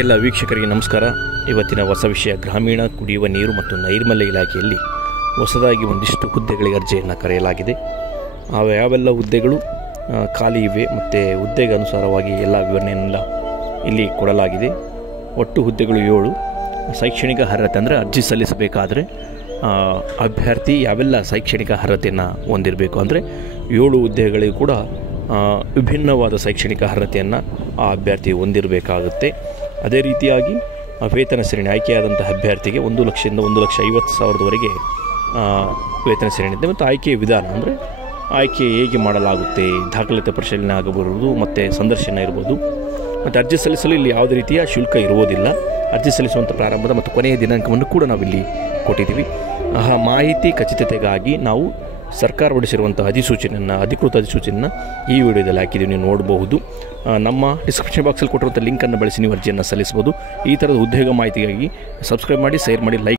ಎಲ್ಲ ವೀಕ್ಷಕರಿಗೆ ನಮಸ್ಕಾರ. ಇವತ್ತಿನ ಹೊಸ ವಿಷಯ, ಗ್ರಾಮೀಣ ಕುಡಿಯುವ ನೀರು ಮತ್ತು ನೈರ್ಮಲ್ಯ ಇಲಾಖೆಯಲ್ಲಿ ಹೊಸದಾಗಿ ಒಂದಿಷ್ಟು ಹುದ್ದೆಗಳಿಗೆ ಅರ್ಜಿಯನ್ನು ಕರೆಯಲಾಗಿದೆ. ಯಾವೆಲ್ಲ ಹುದ್ದೆಗಳು ಖಾಲಿ ಇವೆ ಮತ್ತು ಹುದ್ದೆಗೆ ಅನುಸಾರವಾಗಿ ಎಲ್ಲ ವಿವರಣೆಯನ್ನೆಲ್ಲ ಇಲ್ಲಿ ಕೊಡಲಾಗಿದೆ. ಒಟ್ಟು ಹುದ್ದೆಗಳು 7. ಶೈಕ್ಷಣಿಕ ಅರ್ಹತೆ ಅಂದರೆ ಅರ್ಜಿ ಸಲ್ಲಿಸಬೇಕಾದರೆ ಅಭ್ಯರ್ಥಿ ಯಾವೆಲ್ಲ ಶೈಕ್ಷಣಿಕ ಅರ್ಹತೆಯನ್ನು ಹೊಂದಿರಬೇಕು ಅಂದರೆ 7 ಹುದ್ದೆಗಳಿಗೂ ಕೂಡ ವಿಭಿನ್ನವಾದ ಶೈಕ್ಷಣಿಕ ಅರ್ಹತೆಯನ್ನು ಆ ಅಭ್ಯರ್ಥಿ ಹೊಂದಿರಬೇಕಾಗುತ್ತೆ. ಅದೇ ರೀತಿಯಾಗಿ ವೇತನ ಶ್ರೇಣಿ, ಆಯ್ಕೆಯಾದಂಥ ಅಭ್ಯರ್ಥಿಗೆ 1 ಲಕ್ಷದಿಂದ 1,50,000ವರೆಗೆ ವೇತನ ಶ್ರೇಣಿ ಇದೆ. ಮತ್ತು ಆಯ್ಕೆಯ ವಿಧಾನ ಅಂದರೆ ಆಯ್ಕೆ ಹೇಗೆ ಮಾಡಲಾಗುತ್ತೆ, ದಾಖಲಾತಿ ಪರಿಶೀಲನೆ ಆಗಬಹುದು ಮತ್ತು ಸಂದರ್ಶನ ಇರ್ಬೋದು. ಮತ್ತು ಅರ್ಜಿ ಸಲ್ಲಿಸಲು ಇಲ್ಲಿ ಯಾವುದೇ ರೀತಿಯ ಶುಲ್ಕ ಇರುವುದಿಲ್ಲ. ಅರ್ಜಿ ಸಲ್ಲಿಸುವಂಥ ಪ್ರಾರಂಭದ ಮತ್ತು ಕೊನೆಯ ದಿನಾಂಕವನ್ನು ಕೂಡ ನಾವಿಲ್ಲಿ ಕೊಟ್ಟಿದ್ದೀವಿ. ಆ ಮಾಹಿತಿ ಖಚಿತತೆಗಾಗಿ ನಾವು ಸರ್ಕಾರ ಹೊರಡಿಸಿರುವಂಥ ಅಧಿಕೃತ ಅಧಿಸೂಚನೆಯನ್ನು ಈ ವಿಡಿಯೋದಲ್ಲಿ ಹಾಕಿದ್ದೀವಿ, ನೀವು ನೋಡಬಹುದು. ನಮ್ಮ ಡಿಸ್ಕ್ರಿಪ್ಷನ್ ಬಾಕ್ಸಲ್ಲಿ ಕೊಟ್ಟಿರುವಂಥ ಲಿಂಕನ್ನು ಬಳಸಿ ನೀವು ಅರ್ಜಿಯನ್ನು ಸಲ್ಲಿಸಬಹುದು. ಈ ಥರದ ಉದ್ಯೋಗ ಮಾಹಿತಿಗಾಗಿ ಸಬ್ಸ್ಕ್ರೈಬ್ ಮಾಡಿ, ಶೇರ್ ಮಾಡಿ, ಲೈಕ್